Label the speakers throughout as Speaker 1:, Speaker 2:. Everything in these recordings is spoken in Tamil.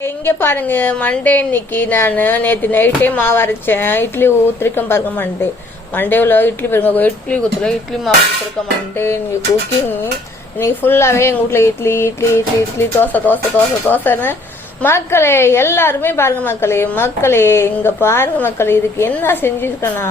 Speaker 1: இங்க பாருங்க மண்டே இன்னைக்கு நான் நேற்று நைட்டே மாவு அரைச்சேன். இட்லி ஊத்திருக்கேன் பாருங்க மண்டே மண்டேவில் இட்லி பாருங்க இட்லி ஊத்துல இட்லி மாவு ஊத்திருக்கேன் மண்டே இன்னைக்கு குக்கிங் இன்னைக்கு ஃபுல்லாகவே எங்கள் வீட்ல இட்லி இட்லி இட்லி இட்லி தோசை தோசை தோசை தோசைன்னு. மக்களே எல்லாருமே பாருங்க மக்களே மக்களே இங்க பாருங்க மக்களே இதுக்கு என்ன செஞ்சிருக்கேன்னா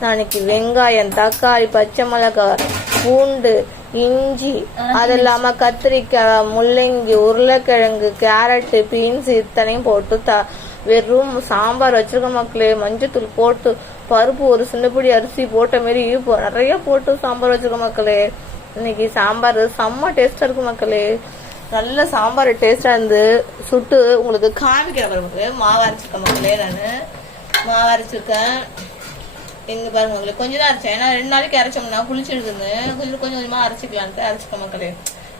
Speaker 1: நான் இன்னைக்கு வெங்காயம் தக்காளி பச்சை மிளகாய் பூண்டு இஞ்சி அது இல்லாம கத்திரிக்காய் முள்ளங்கி உருளைக்கிழங்கு கேரட்டு பீன்ஸ் இத்தனையும் போட்டு த வெறும் சாம்பார் வச்சிருக்க மக்களே. மஞ்சத்தூள் போட்டு பருப்பு ஒரு சின்னப்பிடி அரிசி போட்ட மாரி நிறைய போட்டு சாம்பார் வச்சிருக்க மக்களே. இன்னைக்கு சாம்பார் செம்ம டேஸ்டா இருக்கு மக்களே. நல்ல சாம்பார் டேஸ்டா இருந்து சுட்டு உங்களுக்கு காமிக்கிறேன் பாருங்க மாவு அரைச்சிருக்கேன் மக்களே நான். மாவு அரைச்சிருக்கேன். எங்க பாருங்க உங்களுக்கு கொஞ்சம் தான் அரைச்சேன். ஏன்னா ரெண்டு நாளைக்கு அரைச்சோம்னா புளிச்சிடுதுன்னு கொஞ்சம் கொஞ்சம் கொஞ்சமா அரைச்சிக்கலான்ட்டு அரைச்சிக்க மக்களே.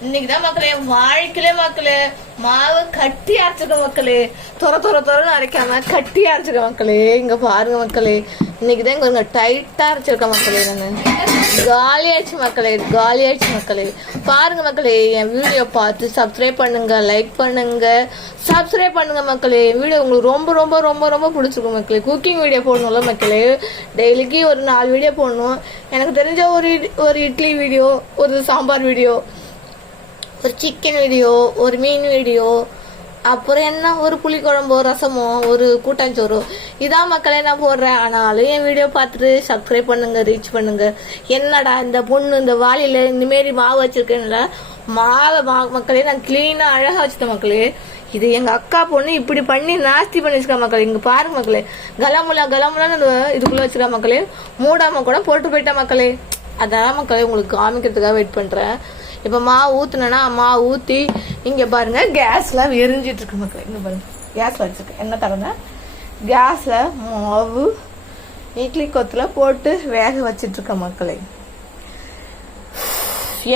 Speaker 1: இன்னைக்குதான் மக்களே வாழ்க்கையிலே மக்களே மாவு கட்டி அரைச்சிருக்க மக்களே. துற துற துறன்னு அரைக்காம கட்டி அரைச்சிக்க மக்களே. இங்க பாருங்க மக்களே. இன்னைக்கு தான் கொஞ்சம் டைட்டாக அரைச்சிருக்க மக்களே நான். காலியாச்சு மக்களே காலியாச்சு மக்களே. பாருங்க மக்களே என் வீடியோ பார்த்து சப்ஸ்கிரைப் பண்ணுங்க லைக் பண்ணுங்க. சப்ஸ்கிரைப் பண்ணுங்க மக்களே. வீடியோ உங்களுக்கு ரொம்ப ரொம்ப ரொம்ப ரொம்ப பிடிச்சிருக்கும் மக்களே. குக்கிங் வீடியோ போடணும்ல மக்களே. டெய்லிக்கு ஒரு நாலு வீடியோ போடணும். எனக்கு தெரிஞ்ச ஒரு ஒரு இட்லி வீடியோ ஒரு சாம்பார் வீடியோ ஒரு சிக்கன் வீடியோ ஒரு மீன் வீடியோ அப்புறம் என்ன? ஒரு புளிக்குழம்போ ரசமோ ஒரு கூட்டாஞ்சோறோ. இதான் மக்களே நான் போடுறேன். ஆனாலும் என் வீடியோ பார்த்துட்டு சப்ஸ்கிரைப் பண்ணுங்க ரீச் பண்ணுங்க. என்னடா இந்த பொண்ணு இந்த வாளியில் இந்த மாரி மாவு வச்சிருக்கேன்ல? மாவை மா- மக்களே நான் கிளீனா அழகா வச்சுட்டேன் மக்களே. இது எங்க அக்கா பொண்ணு இப்படி பண்ணி நாஸ்தி பண்ணி வச்சிருக்கா மக்களே. இங்க பாருங்க மக்களே. கலமுலா கலமுலான்னு இதுக்குள்ள வச்சிருக்கா மக்களே. மூடாம கூட போட்டு போயிட்டா மக்களே. அதான் மக்களே உங்களுக்கு காமிக்கிறதுக்காக வெயிட் பண்றேன். இப்போ மாவு ஊத்துனேன்னா மாவு ஊத்தி இங்க பாருங்க கேஸ்ல எரிஞ்சிட்டு இருக்கு மக்கள். இங்க பாருங்க. கேஸ்ல வச்சிருக்கேன் என்ன தரங்க கேஸ்ல மாவு இட்லி கொத்துல போட்டு வேக வச்சிட்டு இருக்க மக்களை.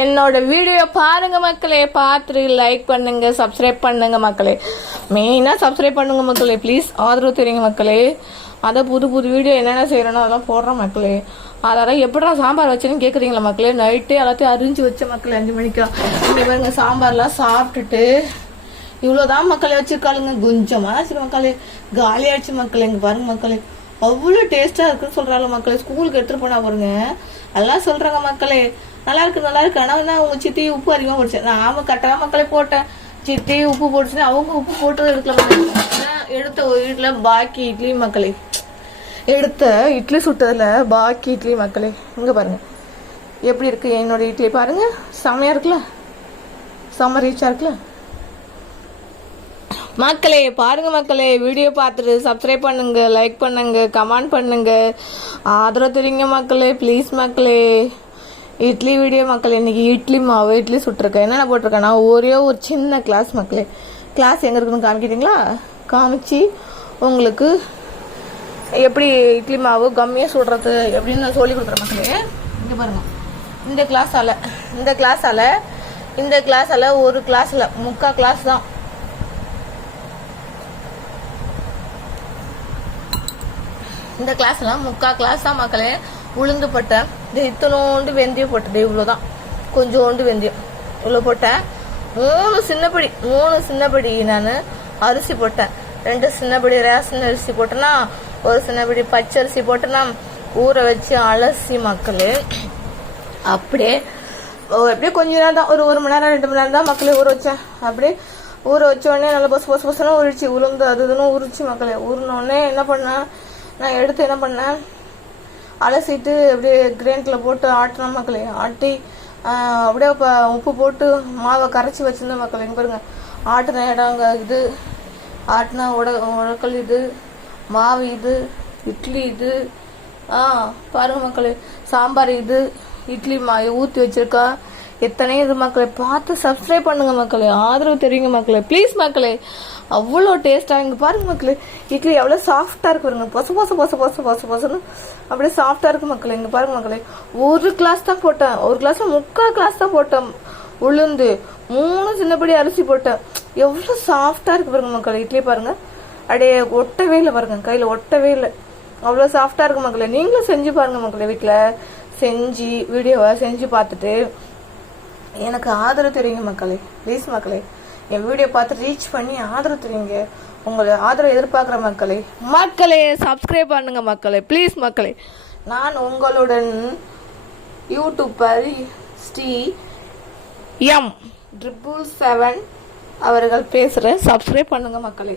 Speaker 1: என்னோட வீடியோ பாருங்க மக்களே. பார்த்துட்டு லைக் பண்ணுங்க சப்ஸ்கிரைப் பண்ணுங்க மக்களே. மெயினாக சப்ஸ்கிரைப் பண்ணுங்க மக்களே. ப்ளீஸ் ஆதரவு தெரியுங்க மக்களே. அதை புது புது வீடியோ என்னென்ன செய்யறேனோ அதெல்லாம் போடுறேன் மக்களே. அதெல்லாம் எப்படா சாம்பார் வச்சேன்னு கேட்குறீங்களா மக்களே? நைட்டே எல்லாத்தையும் அரிஞ்சு வச்ச மக்களே அஞ்சு மணிக்கா இப்படி பாருங்க சாம்பார்லாம் சாப்பிட்டுட்டு இவ்வளோதான் மக்களே வச்சிருக்காளுங்க. கொஞ்சமாக சரி மக்களே. காலியாச்சு மக்களே எங்கள் பாருங்க மக்களே. அவ்வளோ டேஸ்ட்டாக இருக்குன்னு சொல்கிறாங்க மக்களே. ஸ்கூலுக்கு எடுத்துகிட்டு போனா பாருங்க. எல்லாம் சொல்கிறாங்க மக்களே. நல்லா இருக்கு நல்லா இருக்கு. ஆனால் வந்து அவங்க சித்தி உப்பு அதிகமாக போடுச்சு. நான் ஆமாம் கரெக்டாக மக்களே போட்டேன். சித்தி உப்பு போட்டுச்சுன்னா அவங்க உப்பு போட்டு எடுக்கல எடுத்த வீட்டில் பாக்கி இட்லி மக்களே. எடுத்த இட்லி சுட்டதில் பாக்கி இட்லி மக்களே இங்கே பாருங்கள் எப்படி இருக்குது என்னோட இட்லி? பாருங்கள் செம்மையாக இருக்குல்ல? செம்ம ரீச்சாக இருக்குல்ல? மக்களே பாருங்க மக்களே வீடியோ பார்த்துட்டு சப்ஸ்கிரைப் பண்ணுங்க லைக் பண்ணுங்க கமெண்ட் பண்ணுங்க. ஆதரவு தெரியுங்க மக்களே ப்ளீஸ் மக்களே. இட்லி வீடியோ மக்களே இன்னைக்கு இட்லி மாவு இட்லி சுட்டிருக்கேன். என்னென்ன போட்டிருக்கேன்னா ஒரே ஒரு சின்ன கிளாஸ் மக்களே. கிளாஸ் எங்கே இருக்குன்னு காமிக்கிறீங்களா? காமிச்சு உங்களுக்கு எப்படி இட்லி மாவு கம்மியாக சுடுறது எப்படின்னு நான் சொல்லி கொடுக்குறேன் மக்களே இங்கே பாருங்க. இந்த கிளாஸால் இந்த கிளாஸால் இந்த கிளாஸால் ஒரு கிளாஸ்ல முக்கா கிளாஸ் தான். இந்த கிளாஸ்லாம் முக்கா கிளாஸ் தான் மக்களே. உளுந்து போட்டேன் இந்த இத்தனோண்டு வெந்தயம் போட்டது இவ்வளோதான் கொஞ்சோண்டு வெந்தயம். இவ்வளோ போட்டேன் மூணு சின்னப்படி மூணு சின்னப்படி நான் அரிசி போட்டேன். ரெண்டு சின்னப்படி ரேஷன் அரிசி போட்டேன்னா ஒரு சின்ன பிடி பச்சரிசி போட்டு நான் ஊற வச்சு அலசி மக்களே. அப்படியே அப்படியே எப்படியே கொஞ்ச நேரம் தான் ஒரு ஒரு மணி நேரம் ரெண்டு மணி நேரம் தான் மக்களே ஊற வச்சேன். அப்படியே ஊற வச்ச உடனே நல்லா பொசு பொசு பொசுன்னு உரிச்சு உளுந்து அது இதுன்னு உரிச்சு மக்களே. உருணோடனே என்ன பண்ணேன்? நான் எடுத்து என்ன பண்ணேன்? அலசிட்டு அப்படியே கிரைண்டில் போட்டு ஆட்டினேன் மக்களே. ஆட்டி அப்படியே இப்போ உப்பு போட்டு மாவை கரைச்சி வச்சுருந்தேன் மக்கள். இங்கே பாருங்க. ஆட்டின இடம் இது. ஆட்டின உட உடக்கல் இது. மாவு இது இட்லி இது ஆ பாருங்க மக்களே சாம்பார் இது இட்லி மா ஊற்றி வச்சிருக்கா. எத்தனை இது மக்களை பார்த்து சப்ஸ்கிரைப் பண்ணுங்க மக்களே ஆதரவு தெரியுங்க மக்களே. ப்ளீஸ் மக்களே அவ்வளோ டேஸ்ட்டாக இங்கே பாருங்க மக்களே. இட்லி எவ்வளோ சாஃப்டாக இருக்கு பாருங்க. பொச பொச பொச பொச பொச பொசன்னு அப்படியே சாஃப்டாக இருக்கு மக்களே இங்கே பாருங்க மக்களே. ஒரு கிளாஸ் தான் போட்டேன். ஒரு கிளாஸ் முக்கால் கிளாஸ் தான் போட்டேன். உளுந்து மூணு சின்னப்படி அரிசி போட்டேன். எவ்வளோ சாஃப்டாக இருக்கு பாருங்க மக்களே இட்லி பாருங்கள் அப்படியே ஒட்டவே இல்லை பாருங்க கையில ஒட்டவே இல்லை. அவ்வளோ சாஃப்டா இருக்கு மக்களே. நீங்களும் செஞ்சு பாருங்க மக்களே வீட்டில் செஞ்சு வீடியோவை செஞ்சு பார்த்துட்டு எனக்கு ஆதரவு தெரியுங்க மக்களே. ப்ளீஸ் மக்களே என் வீடியோ பார்த்து ரீச் பண்ணி ஆதரவு தருவீங்க. உங்களை ஆதரவு எதிர்பார்க்குற மக்களே. மக்களே சப்ஸ்கிரைப் பண்ணுங்க மக்களே. ப்ளீஸ் மக்களே. நான் உங்களுடன் YouTuber Sri M triple seven அவர்கள் பேசுகிறேன் சப்ஸ்கிரைப் பண்ணுங்க மக்களே.